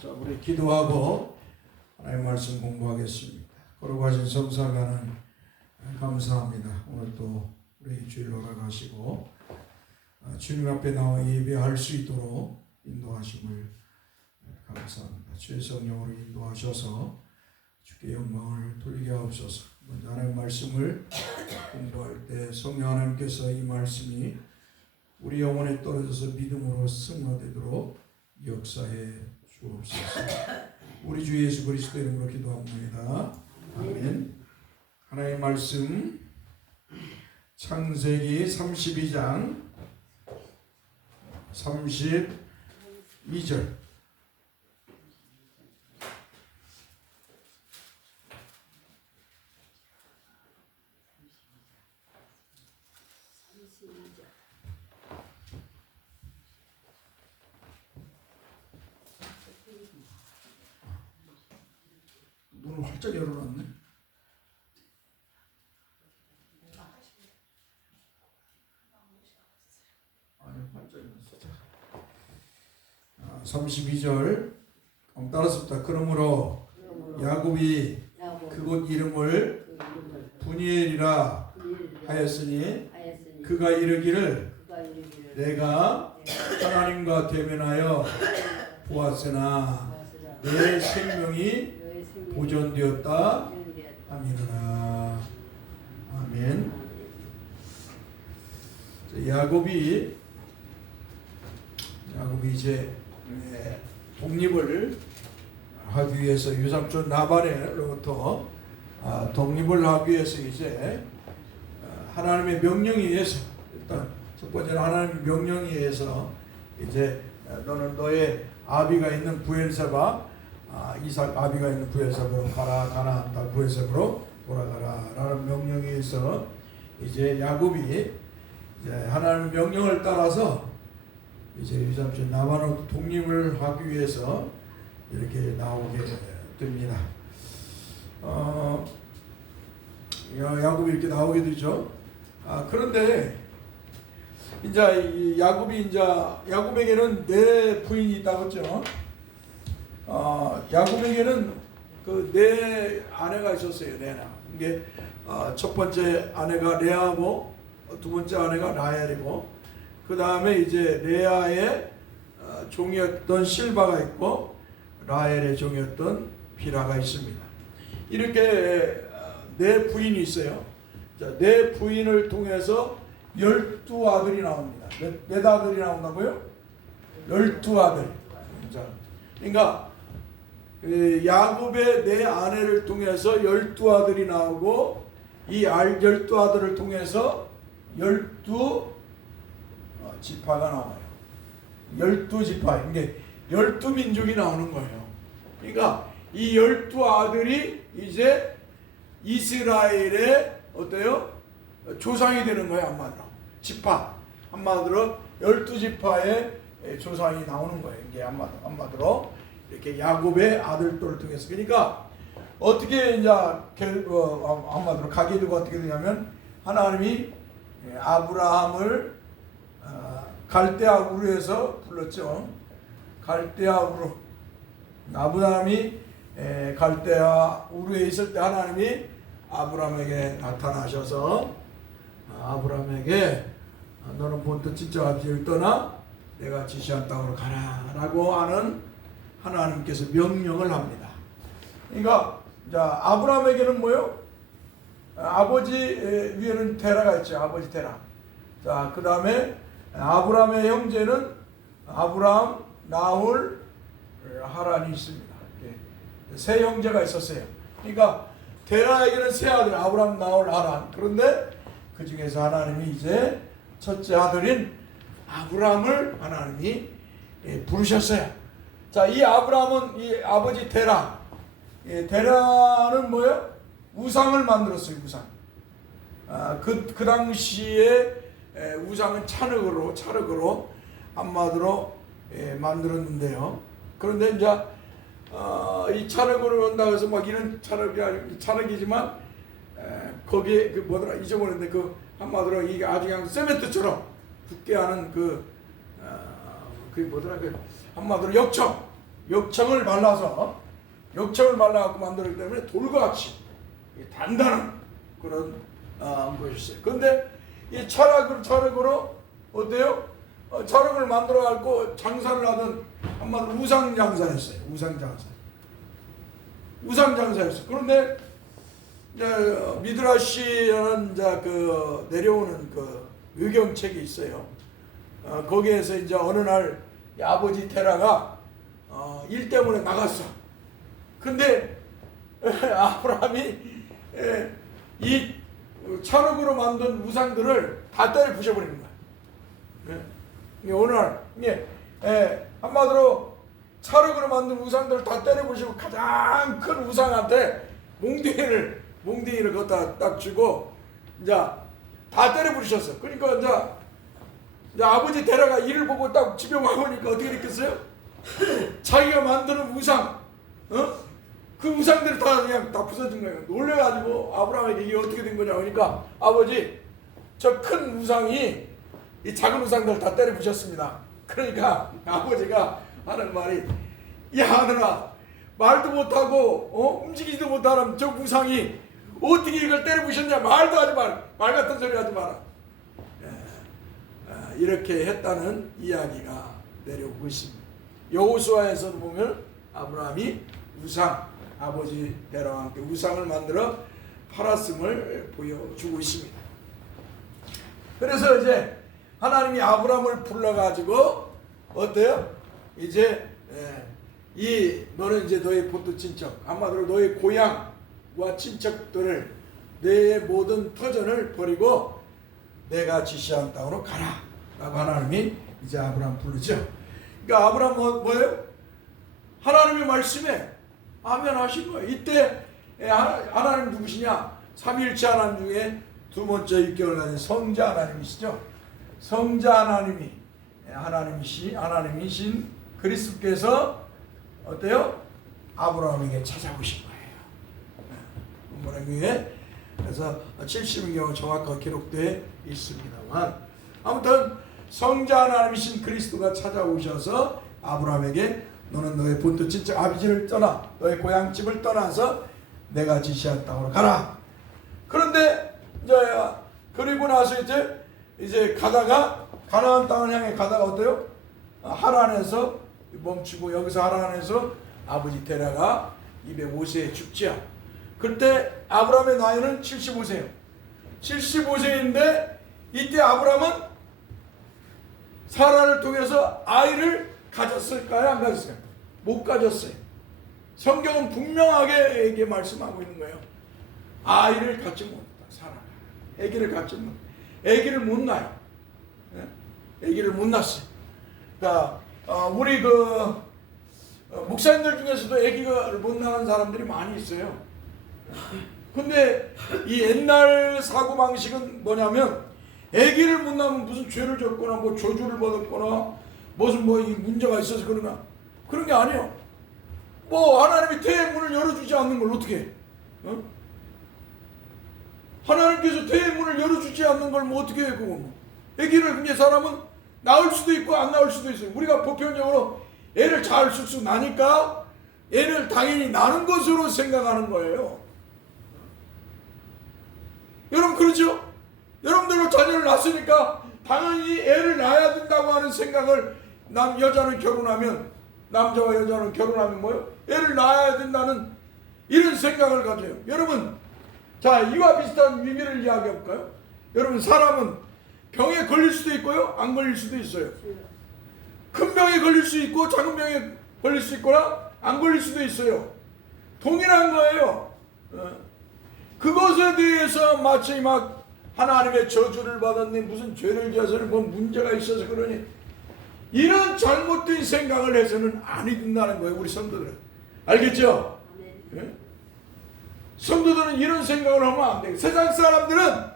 자, 우리 기도하고 하나님 말씀 공부하겠습니다. 거룩하신 성삼위 하나님 감사합니다. 오늘 또 우리 주일 허락하시고 주님 앞에 나와 예배할 수 있도록 인도하심을 감사합니다. 주의 성령으로 인도하셔서 주께 영광을 돌리게 하옵소서. 먼저 하나님 말씀을 공부할 때 성령 하나님께서 이 말씀이 우리 영혼에 떨어져서 믿음으로 승화되도록 역사해 주옵소서. 우리 주 예수 그리스도 이름으로 기도합니다. 아멘. 하나님 말씀 창세기 32장 32절. 문을 활짝 열어놨네. 아니 활짝 열었어. 32절 따라서부터 그러므로 야곱이 그곳 이름을 분이엘이라 하였으니 그가 이르기를 내가 하나님과 대면하여 보았으나 내 생명이 보존되었다 함이로라. 아멘. 야곱이 이제 독립을 하기 위해서 유삼촌 라반으로부터 독립을 하기 위해서 이제 하나님의 명령에 의해서, 일단 첫 번째는 하나님의 명령에 의해서 이제 너는 너의 아비가 있는 부엘세바, 이삭 아비가 있는 부엘세바로 가라, 가나안 땅 부엘세바로 돌아가라 라는 명령에 의해서 이제 야곱이 이제 하나님의 명령을 따라서 이제 유삼촌 라반으로부터 독립을 하기 위해서 이렇게 나오게 됩니다. 야곱이 이렇게 나오게 되죠. 그런데 이제 야곱에게는 네 부인이 있다고 했죠. 야곱에게는 그 네 아내가 있었어요. 이게 첫 번째 아내가 레아고 두 번째 아내가 라헬이고, 그 다음에 이제 레아의 종이었던 실바가 있고 라헬의 종이었던 비라가 있습니다. 이렇게 네 부인이 있어요. 자, 네 부인을 통해서 12아들이 나옵니다. 몇 아들이 나온다고요? 12아들. 자, 그러니까 야곱의 네 아내를 통해서 12아들이 나오고, 이 12아들을 통해서 12지파가 나와요. 12지파. 이게 12민족이 나오는 거예요. 그러니까 이 12아들이 이제 이스라엘의 어때요? 조상이 되는 거예요. 한마디로 지파, 한마디로 12지파의 조상이 나오는 거예요. 이게 한마디로 이렇게 야곱의 아들들을 통해서. 그러니까 어떻게 이제 한마디로 가계도가 어떻게 되냐면, 하나님이 아브라함을 갈대아 우르에서 불렀죠. 갈대아 우르. 아브라함이 갈대아 우르에 있을 때 하나님이 아브라함에게 나타나셔서 아브라함에게 너는 본토 친척 아비를 떠나 내가 지시한 땅으로 가라라고 하는 하나님께서 명령을 합니다. 그러니까 아브라함에게는 뭐요? 아버지 위에는 테라가 있죠. 아버지 테라. 자, 그 다음에 아브라함의 형제는 아브라함, 나홀, 하란이 있습니다. 세 형제가 있었어요. 그러니까 테라에게는 세 아들, 아브라함, 나홀, 하란. 그런데 그 중에서 하나님이 이제 첫째 아들인 아브라함을 하나님이 부르셨어요. 자, 이 아브라함은 이 아버지 테라. 테라는 뭐예요? 우상을 만들었어요. 우상. 그 당시에 우상은 찰흙으로 한마디로 만들었는데요. 그런데 이제 이 찰흙으로 온다고 해서 막 이런 찰흙이지만 거기에 그 뭐더라 잊어버렸는데, 그 한마디로 이게 아주 그냥 세멘트처럼 굳게 하는 그게 뭐더라, 그 한마디로 욕청을 말라갖고 만들었기 때문에 돌같이 단단한 그런 것이 있어요. 그런데 이 철학으로 어때요? 철학을 만들어갖고 장사를 하던 한마디로 우상장사였어요. 우상장사였어요. 그런데 미드라시라는 그 내려오는 그 의경책이 있어요. 거기에서 이제 어느 날 아버지 테라가 일 때문에 나갔어. 근데 아브라함이 이 철학으로 만든 우상들을 다 때려 부셔버리는 거야. 어느 날 한마디로 철학으로 만든 우상들을 다 때려 부시고 가장 큰 우상한테 몽둥이를 갖다 딱 주고 이제 다 때려 부르셨어. 그러니까 이제 아버지 데려가 일을 보고 딱 집에 와보니까 어떻게 됐겠어요? 자기가 만드는 우상, 그 우상들을 다 그냥 다 부서진 거예요. 놀래가지고 아브라함에게 이게 어떻게 된 거냐 하니까 아버지 저 큰 우상이 이 작은 우상들을 다 때려 부셨습니다. 그러니까 아버지가 하는 말이 야 아들아 말도 못하고 움직이지도 못하는 저 우상이 어떻게 이걸 때려 부셨냐 말도 하지 말 같은 소리 하지 마라. 이렇게 했다는 이야기가 내려오고 있습니다. 여호수아에서 보면 아브라함이 아버지 데라와 함께 우상을 만들어 팔았음을 보여주고 있습니다. 그래서 이제 하나님이 아브라함을 불러가지고 어때요? 이제 너는 이제 너의 본토 친척, 한마디로 너의 고향과 친척들을 내 모든 터전을 버리고 내가 지시한 땅으로 가라 라고 하나님이 이제 아브라함 부르죠. 그러니까 아브라함 뭐예요? 하나님의 말씀에 아멘 하신 거예요. 이때 하나님 누구시냐? 삼위일체 하나님 중에 두 번째 육경을 가진 성자 하나님이시죠. 성자 하나님이 하나님이신 그리스도께서 어때요? 아브라함에게 찾아오신 거예요. 뭐라고요? 그래서 70인경은 정확하게 기록되어 있습니다만 아무튼 성자 하나님이신 그리스도가 찾아오셔서 아브라함에게 너는 너의 본토 친척 아비지를 떠나 너의 고향집을 떠나서 내가 지시한 땅으로 가라. 그런데 그리고 나서 이제 가다가 가나안 땅을 향해 가다가 어때요? 하란에서 멈추고 여기서 하란에서 아버지 데라가 205세에 죽지요. 그때 아브라함의 나이는 75세예요. 75세인데 이때 아브라함은 사라를 통해서 아이를 가졌을까요? 안 가졌을까요? 못 가졌어요. 성경은 분명하게 이게 말씀하고 있는 거예요. 아이를 갖지 못했다. 사라가 아기를 갖지 못. 아기를 못 낳아요. 아기를 못 낳았어요. 그러니까 우리 목사님들 중에서도 아기를 못 낳은 사람들이 많이 있어요. 근데 이 옛날 사고방식은 뭐냐면 아기를 못 낳으면 무슨 죄를 졌거나 뭐 저주를 받았거나 무슨 이 문제가 있어서 그러나 그런 게 아니에요. 하나님이 태의 문을 열어주지 않는 걸 어떻게 해? 하나님께서 태의 문을 열어주지 않는 걸 어떻게 해? 아기를 근데 사람은 낳을 수도 있고 안 낳을 수도 있어요. 우리가 보편적으로 애를 잘 쑥쑥 나니까 애를 당연히 낳는 것으로 생각하는 거예요. 여러분 그렇죠? 여러분들도 자녀를 낳았으니까 당연히 애를 낳아야 된다고 하는 생각을 여자는 결혼하면 남자와 여자는 결혼하면 뭐요? 애를 낳아야 된다는 이런 생각을 가져요. 여러분 자 이와 비슷한 의미를 이야기해 볼까요? 여러분 사람은 병에 걸릴 수도 있고요 안 걸릴 수도 있어요. 큰 병에 걸릴 수 있고 작은 병에 걸릴 수 있거나 안 걸릴 수도 있어요. 동일한 거예요. 그것에 대해서 마치 막 하나님의 저주를 받았니 무슨 죄를 지어서는 뭐 문제가 있어서 그러니 이런 잘못된 생각을 해서는 아니 된다는 거예요. 우리 성도들은 알겠죠? 네? 성도들은 이런 생각을 하면 안 돼요. 세상 사람들은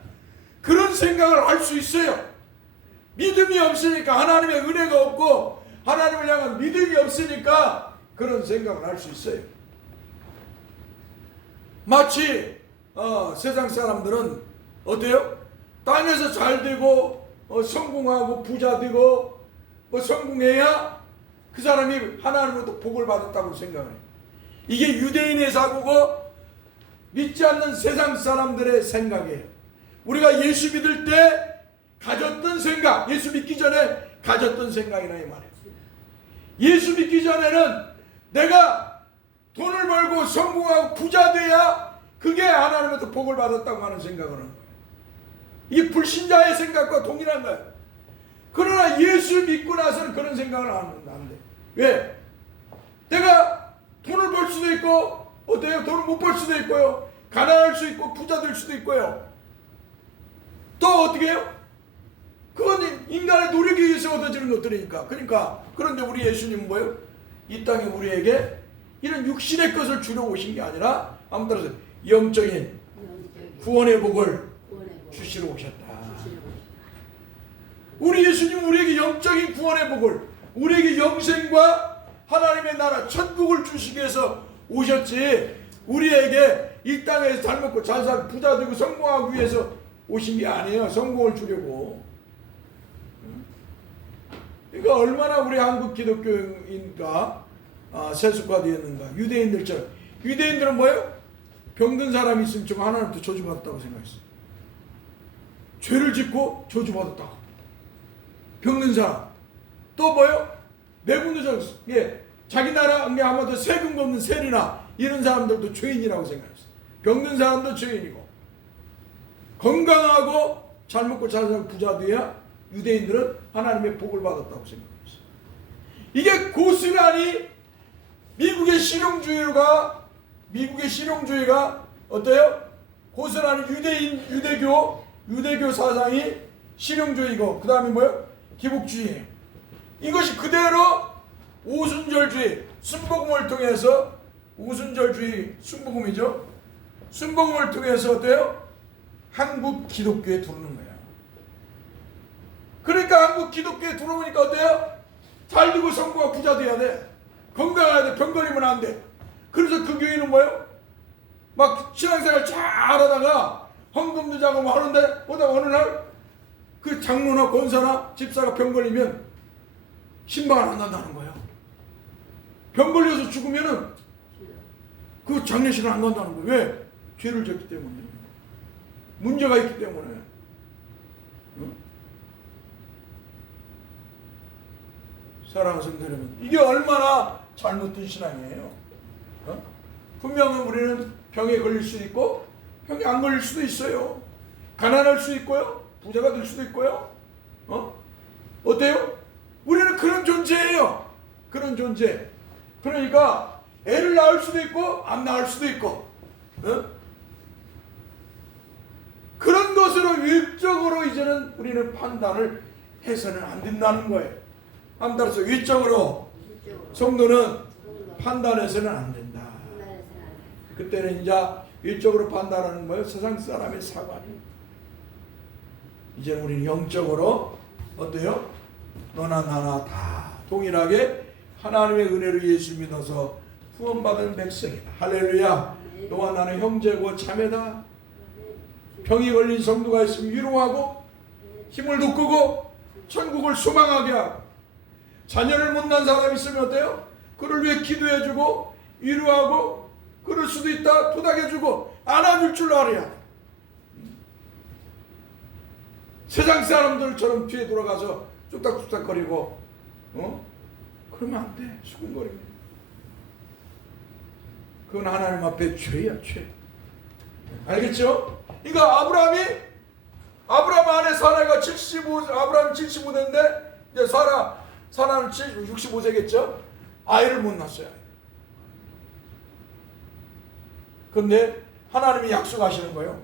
그런 생각을 할 수 있어요. 믿음이 없으니까 하나님의 은혜가 없고 하나님을 향한 믿음이 없으니까 그런 생각을 할 수 있어요. 마치 세상 사람들은 어때요? 땅에서 잘 되고 성공하고 부자 되고 성공해야 그 사람이 하나님으로부터 복을 받았다고 생각을 해요. 이게 유대인의 사고고 믿지 않는 세상 사람들의 생각이에요. 우리가 예수 믿을 때 가졌던 생각, 예수 믿기 전에 가졌던 생각이라 이 말이에요. 예수 믿기 전에는 내가 돈을 벌고 성공하고 부자 돼야 그게 하나님으로부터 복을 받았다고 하는 생각을 하는 거예요. 이게 불신자의 생각과 동일한 거예요. 그러나 예수 믿고 나서는 그런 생각을 안 돼. 왜? 내가 돈을 벌 수도 있고, 어때요? 돈을 못 벌 수도 있고요. 가난할 수 있고, 부자 될 수도 있고요. 또 어떻게 해요? 그건 인간의 노력에 의해서 얻어지는 것들이니까. 그러니까, 그런데 우리 예수님은 뭐예요? 이 땅에 우리에게 이런 육신의 것을 주러 오신 게 아니라, 아무튼 따라서 영적인 구원의 복을 주시러 오셨다. 우리 예수님은 우리에게 영적인 구원의 복을, 우리에게 영생과 하나님의 나라 천국을 주시기 위해서 오셨지, 우리에게 이 땅에서 잘 먹고 잘 살고 부자 되고 성공하기 위해서 오신 게 아니에요. 성공을 주려고. 그러니까 얼마나 우리 한국 기독교인과 세속화되었는가. 유대인들처럼. 유대인들은 뭐예요? 병든 사람이 있으면 저 하나님부터 저주받았다고 생각했어요. 죄를 짓고 저주받았다고. 병든 사람. 또 뭐요? 매국노적, 예, 자기 나라 아마도 세금 걷는 세리나 이런 사람들도 죄인이라고 생각했어요. 병든 사람도 죄인이고, 건강하고 잘 먹고 잘 살고 부자 돼야 유대인들은 하나님의 복을 받았다고 생각했어요. 이게 고스란히 미국의 실용주의가 어때요? 고스란히 유대교 사상이 실용주의고, 그 다음에 뭐요? 기복주의예요. 이것이 그대로 오순절주의, 순복음을 통해서, 오순절주의 순복음이죠. 순복음을 통해서 어때요? 한국 기독교에 들어오는 거예요. 그러니까 한국 기독교에 들어오니까 어때요? 잘 되고 성공하고 부자 돼야 돼. 건강해야 돼. 병 걸리면 안 돼. 그래서 그 교회는 뭐예요? 막 신앙생활 잘 하다가 헌금도 자고 하는데, 보다 어느 날 그 장로나 권사나 집사가 병 걸리면 신방을 안 한다는 거예요. 병 걸려서 죽으면은 그 장례식을 안 간다는 거예요. 왜? 죄를 졌기 때문에. 문제가 있기 때문에. 응? 사랑하는 성도 여러분, 이게 얼마나 잘못된 신앙이에요. 어? 분명히 우리는 병에 걸릴 수도 있고 병에 안 걸릴 수도 있어요. 가난할 수 있고요. 부자가 될 수도 있고요. 어때요? 우리는 그런 존재예요. 그런 존재. 그러니까 애를 낳을 수도 있고 안 낳을 수도 있고, 그런 것으로 외적으로 이제는 우리는 판단을 해서는 안 된다는 거예요. 따라서 외적으로 성도는 판단해서는 안 된다. 그때는 이제 외적으로 판단하는 거예요. 세상 사람의 사관이. 이제 우리는 영적으로 어때요? 너나 나나 다 동일하게 하나님의 은혜로 예수 믿어서 구원받은 백성이다. 할렐루야. 너와 나는 형제고 자매다. 병이 걸린 성도가 있으면 위로하고 힘을 돋구고 천국을 소망하게 하고, 자녀를 못 낳은 사람이 있으면 어때요? 그를 위해 기도해주고 위로하고, 그럴 수도 있다 토닥여주고 안아줄 줄 알아야. 세상 사람들처럼 뒤에 돌아가서 뚝딱뚝딱거리고 그러면 안 돼. 수군거리면 그건 하나님 앞에 죄야, 죄. 알겠죠? 그러니까 아브라함 안에 사라가 75, 아브라함이 75세인데 이제 사라는 65세겠죠? 아이를 못 낳았어요. 근데 하나님이 약속하시는 거예요.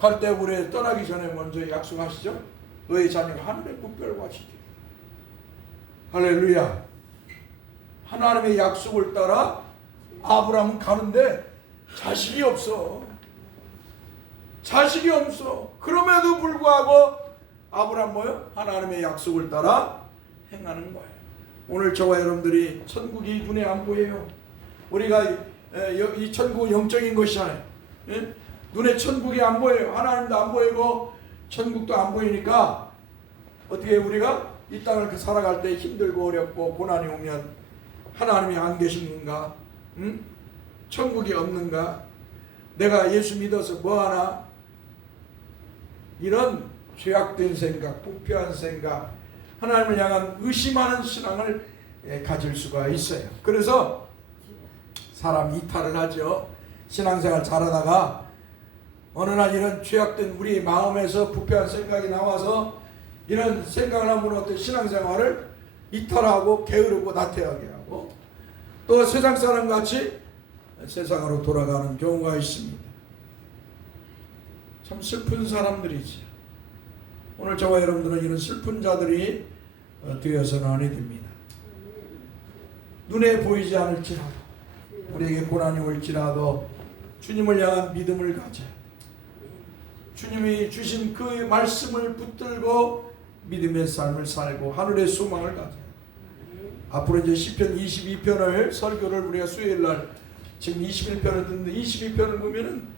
갈대굴에 떠나기 전에 먼저 약속하시죠? 너의 자녀가 하늘의 뭇별과 같이 되리라. 할렐루야. 하나님의 약속을 따라 아브라함은 가는데 자식이 없어. 자식이 없어. 그럼에도 불구하고 아브라함 뭐요? 하나님의 약속을 따라 행하는 거예요. 오늘 저와 여러분들이 천국이 눈에 안 보여요. 우리가 이 천국은 영적인 것이잖아요. 눈에 천국이 안 보여요. 하나님도 안 보이고 천국도 안 보이니까 어떻게 우리가 이 땅을 살아갈 때 힘들고 어렵고 고난이 오면 하나님이 안 계시는가? 응? 천국이 없는가? 내가 예수 믿어서 뭐하나? 이런 죄악된 생각, 부패한 생각, 하나님을 향한 의심하는 신앙을 가질 수가 있어요. 그래서 사람이 이탈을 하죠. 신앙생활 잘하다가 어느 날 이런 죄악된 우리 마음에서 부패한 생각이 나와서 이런 생각을 하면 어떤 신앙생활을 이탈하고 게으르고 나태하게 하고 또 세상 사람같이 세상으로 돌아가는 경우가 있습니다. 참 슬픈 사람들이지. 오늘 저와 여러분들은 이런 슬픈 자들이 되어서는 아니 됩니다. 눈에 보이지 않을지라도 우리에게 고난이 올지라도 주님을 향한 믿음을 가져 주님이 주신 그 말씀을 붙들고 믿음의 삶을 살고 하늘의 소망을 가져 앞으로 이제 시편 22편을 설교를 우리가 수요일날 지금 21편을 듣는데 22편을 보면은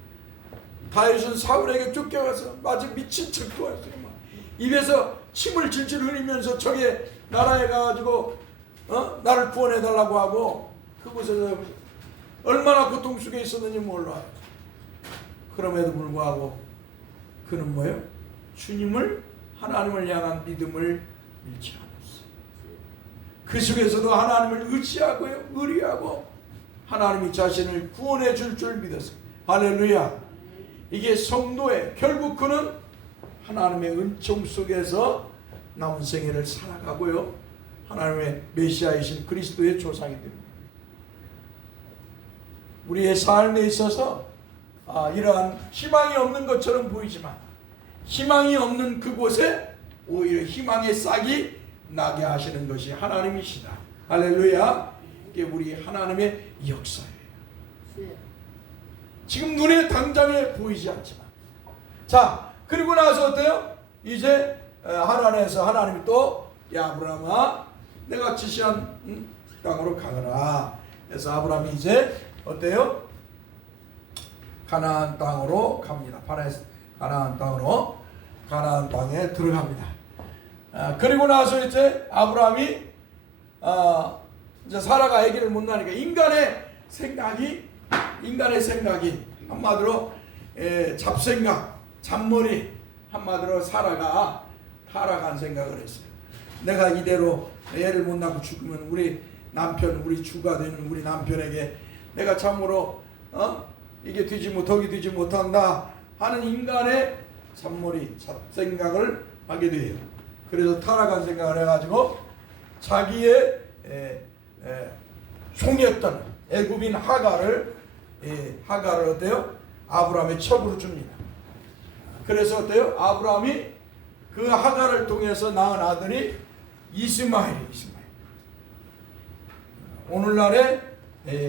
다윗은 사울에게 쫓겨가서 마치 미친 척 도왔어요. 입에서 침을 질질 흘리면서 저게 나라에 가가지고 나를 구원해달라고 하고 그곳에서 얼마나 고통 속에 있었는지 몰라요. 그럼에도 불구하고 그는 뭐예요? 주님을 하나님을 향한 믿음을 잃지 않았어요. 그 속에서도 하나님을 의지하고요, 의리하고 하나님이 자신을 구원해 줄 믿었어요. 할렐루야. 이게 성도의 결국 그는 하나님의 은총 속에서 남은 생애를 살아가고요. 하나님의 메시아이신 그리스도의 조상이 됩니다. 우리의 삶에 있어서 이러한 희망이 없는 것처럼 보이지만 희망이 없는 그곳에 오히려 희망의 싹이 나게 하시는 것이 하나님이시다. 할렐루야. 이게 우리 하나님의 역사예요. 지금 눈에 당장에 보이지 않지만 자 그리고 나서 어때요? 이제 하나님에서 하나님이 또 야 아브라함아 내가 지시한 땅으로 가거라. 그래서 아브라함이 이제 어때요? 가나안 땅으로 갑니다. 가나안 땅에 들어갑니다. 그리고 나서 이제 아브라함이 이제 사라가 아기를 못 낳으니까 인간의 생각이 한마디로 잡생각, 잡머리 한마디로 사라가 타락한 생각을 했어요. 내가 이대로 애를 못 낳고 죽으면 우리 주가 되는 우리 남편에게 내가 참으로 이게 덕이 되지 못한다 하는 인간의 잡머리, 잡생각을 하게 돼요. 그래서 타락한 생각을 해가지고 자기의 총이었던 애굽인 하갈을 어때요? 아브라함의 첩으로 줍니다. 그래서 어때요? 아브라함이 그 하갈을 통해서 낳은 아들이 이스마엘이에요. 오늘날의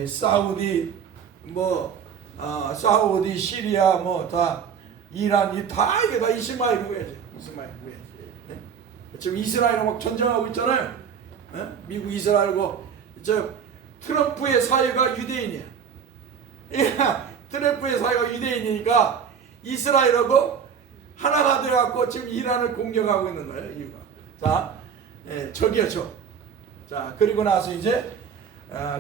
사우디 시리아 다 이란 이게 다 이스마엘이에요. 지금 이스라엘하고 막 전쟁하고 있잖아요. 미국 이스라엘하고 트럼프의 사회가 유대인이야. 트럼프의 사회가 유대인이니까 이스라엘하고 하나가 되어갖고 지금 이란을 공격하고 있는 거예요. 이유가. 자, 적이요 적. 자, 그리고 나서 이제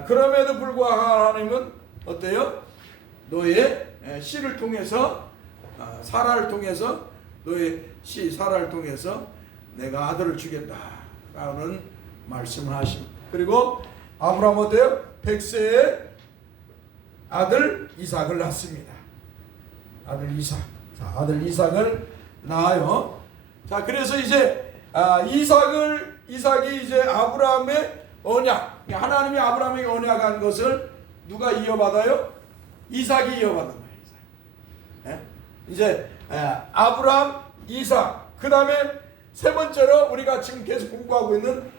그럼에도 불구하고 하나님은 어때요? 너의 씨를 통해서 사라를 통해서 너의 씨 사라를 통해서 내가 아들을 주겠다라는 말씀을 하십니다. 그리고 아브라함 어때요? 100세에 아들 이삭을 낳습니다. 아들 이삭. 자, 아들 이삭을 낳아요. 자, 그래서 이제 이삭이 이제 아브라함의 언약, 하나님이 아브라함에게 언약한 것을 누가 이어받아요? 이삭이 이어받는 거예요. 이삭. 이제 아브라함, 이삭. 그 다음에 세 번째로 우리가 지금 계속 공부하고 있는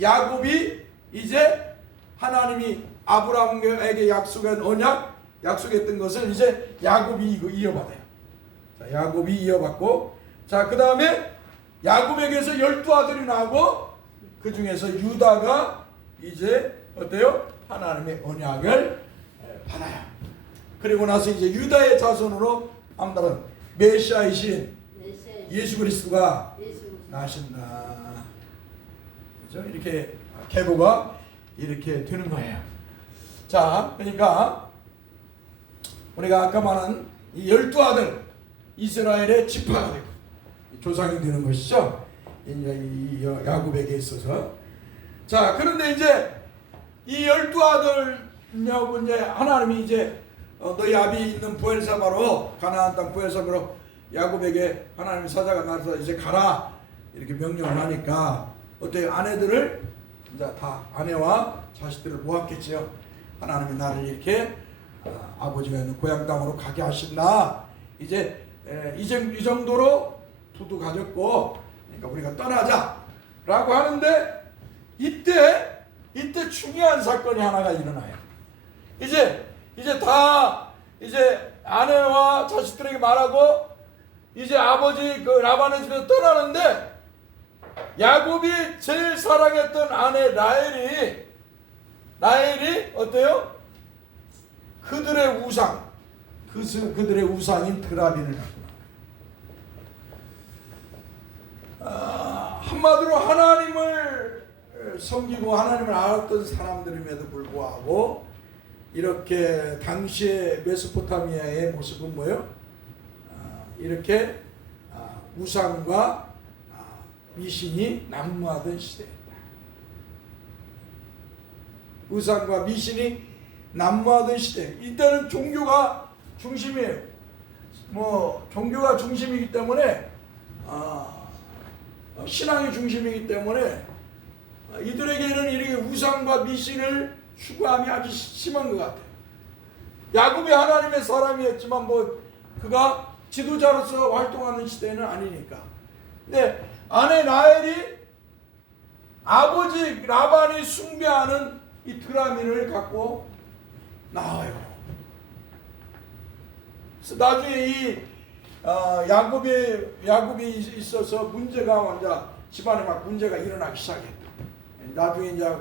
야곱이 이제 하나님이 아브라함에게 약속한 언약, 약속했던 것을 이제 야곱이 이어받아요. 자, 야곱이 이어받고, 자, 그 다음에 야곱에게서 12아들이 나오고, 그 중에서 유다가 이제 어때요? 하나님의 언약을 받아요. 그리고 나서 이제 유다의 자손으로 아무튼 메시아이신 예수 그리스도가 나신다. 그죠? 이렇게 계보가 이렇게 되는 거예요. 자, 그러니까 우리가 아까 말한 이 12아들 이스라엘의 지파가 되고 조상이 되는 것이죠. 이 야곱에게 있어서. 자, 그런데 이제 이 12아들하고 이제 하나님이 이제 너희 아비 있는 부엘사바로 가나안 땅 부엘사바로 야곱에게 하나님의 사자가 나서 이제 가라 이렇게 명령을 하니까 어때 아내들을 이제 다 아내와 자식들을 모았겠지요. 하나님이 나를 이렇게 아버지가 있는 고향 땅으로 가게 하신다. 이제 이 정도로 두두 가졌고 그러니까 우리가 떠나자라고 하는데 이때 중요한 사건이 하나가 일어나요. 이제 다 이제 아내와 자식들에게 말하고 이제 아버지 그 라반의 집에서 떠나는데 야곱이 제일 사랑했던 아내 라헬이 어때요? 그들의 우상인 드라빈을 갖고 한마디로 하나님을 섬기고 하나님을 알았던 사람들임에도 불구하고 이렇게 당시의 메소포타미아의 모습은 뭐예요? 이렇게 우상과 미신이 난무하던 시대입니다. 우상과 미신이 난무하던 시대. 이때는 종교가 중심이에요. 종교가 중심이기 때문에 신앙이 중심이기 때문에 이들에게는 이렇게 우상과 미신을 추구함이 아주 심한 것 같아요. 야곱이 하나님의 사람이었지만 그가 지도자로서 활동하는 시대는 아니니까. 근데 아내 라헬이 아버지 라반이 숭배하는 이 드라민을 갖고 나와요. 그래서 나중에 이 야곱이 있어서 문제가 먼저 집안에 막 문제가 일어나기 시작했다. 나중에 이제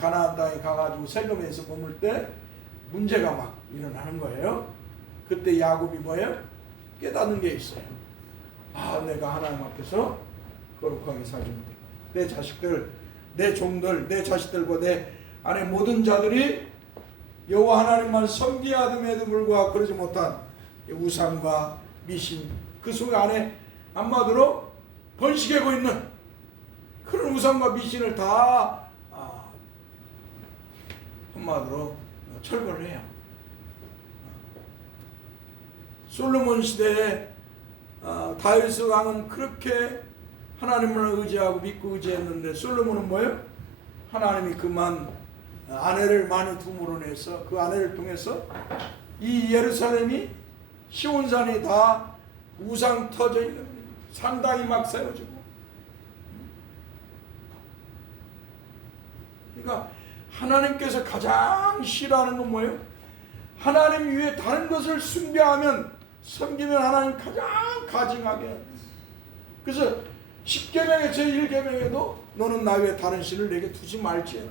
가나안 땅에 가가지고 세겜에서 머물 때 문제가 막 일어나는 거예요. 그때 야곱이 뭐예요? 깨닫는 게 있어요. 내가 하나님 앞에서 거룩하게 살면 내 자식들, 내 종들, 내 자식들과 내 안에 모든 자들이 여호와 하나님만 섬기야됨에도 불구하고 그러지 못한 우상과 미신 그 속 안에 한마디로 번식하고 있는 그런 우상과 미신을 다 한마디로 철거를 해요. 솔로몬 시대에 다윗 왕은 그렇게 하나님을 의지하고 믿고 의지했는데 솔로몬은 뭐예요? 하나님이 그만 아내를 많이 둠으로 내서 그 아내를 통해서 이 예루살렘이 시온산이 다 우상 터져 있는 상당히 막 세워지고 그러니까 하나님께서 가장 싫어하는 건 뭐예요? 하나님 위에 다른 것을 숭배하면 섬기면 하나님 가장 가증하게. 그래서 10계명의 제1계명에도 너는 나 외에 다른 신을 내게 두지 말지어라.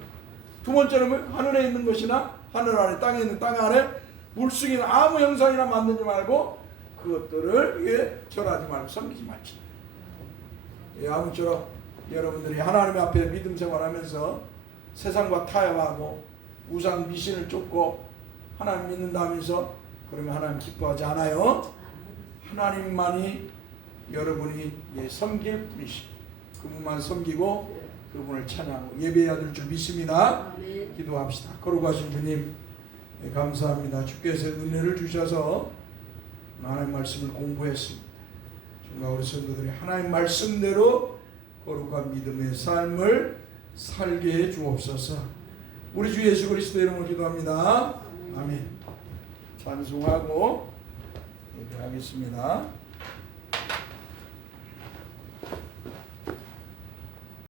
두 번째는 하늘에 있는 것이나 하늘 아래 땅에 있는 땅 아래 물속에 있는 아무 형상이나 만들지 말고 그것들을 위해 절하지 말고 섬기지 말지어라. 아무쪼록 여러분들이 하나님 앞에 믿음 생활하면서 세상과 타협하고 우상 미신을 쫓고 하나님 믿는다면서 그러면 하나님 기뻐하지 않아요. 하나님만이 여러분이 섬길 분이시고 그분만 섬기고 그분을 찬양하고 예배해야 될 줄 믿습니다. 기도합시다. 거룩하신 주님 감사합니다. 주께서 은혜를 주셔서 하나님 말씀을 공부했습니다. 정말 우리 성도들이 하나님 말씀대로 거룩한 믿음의 삶을 살게 해 주옵소서. 우리 주 예수 그리스도 이름으로 기도합니다. 아멘. 찬송하고 예배하겠습니다.